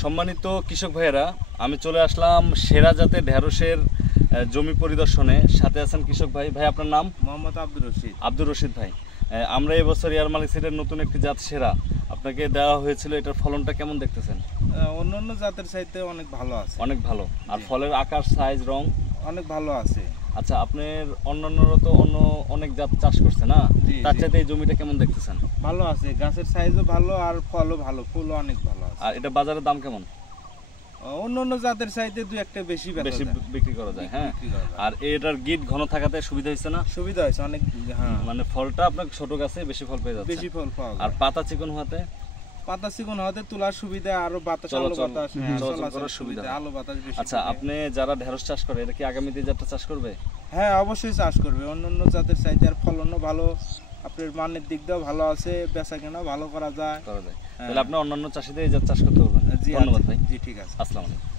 সম্মানিত কৃষক ভাইয়েরা, আমি চলে আসলাম সেরা জাতের ঢেঁড়সের জমি পরিদর্শনে। সাথে আছেন কৃষক ভাই। ভাই আপনার নাম? মোহাম্মদ আব্দুর রশিদ। আব্দুর রশিদ ভাই, আমরা এবছর এয়ার মালিক সিডের নতুন একটি জাত সেরা আপনাকে দেওয়া হয়েছিল, এটার ফলনটা কেমন দেখতেছেন? অন্যান্য জাতের চাইতে অনেক ভালো আছে। অনেক ভালো। আর ফলের আকার, সাইজ, রং অনেক ভালো আছে। আচ্ছা, আপনার অন্যান্যরা তো অনেক জাত চাষ করছে না, তার চাইতে এই জমিটা কেমন দেখতেছেন? ভালো আছে, গাছের সাইজও ভালো আর ফলও ভালো, ফুলও অনেক ভালো আছে। আর এটা বাজারের দাম কেমন? অন্যান্য জাতের চাইতে দুই একটা বেশি বিক্রি করা যায়। হ্যাঁ, আর এটার গিট ঘন থাকাতে সুবিধা হয়েছে না? সুবিধা হয়েছে অনেক। হ্যাঁ, মানে ফলটা আপনার ছোট গাছে বেশি ফল পেয়ে যাচ্ছে, বেশি ফল পাওয়া যায়। আর পাতা চিকন হওয়াতে পাতা চিকন হওয়াতে তোলার সুবিধা, আরো বাতাস, আলো বাতাস, চলাচল করার সুবিধা, আলো বাতাস বেশি। আচ্ছা, আপনি যারা ঢেঁড়স চাষ করে, এটা কি আগামীতে জাতটা চাষ করবে? হ্যাঁ, অবশ্যই চাষ করবে। অন্যান্য জাতের চাইতে আর ফলনও ভালো, আপনার মানের দিক দিয়েও ভালো আছে, বেচা কেনাও ভালো করা যায়। তাহলে আপনি অন্যান্য চাষিদের এই জাত চাষ করতে পারবেন। ধন্যবাদ ভাই। জি, ঠিক আছে। আসসালামু আলাইকুম।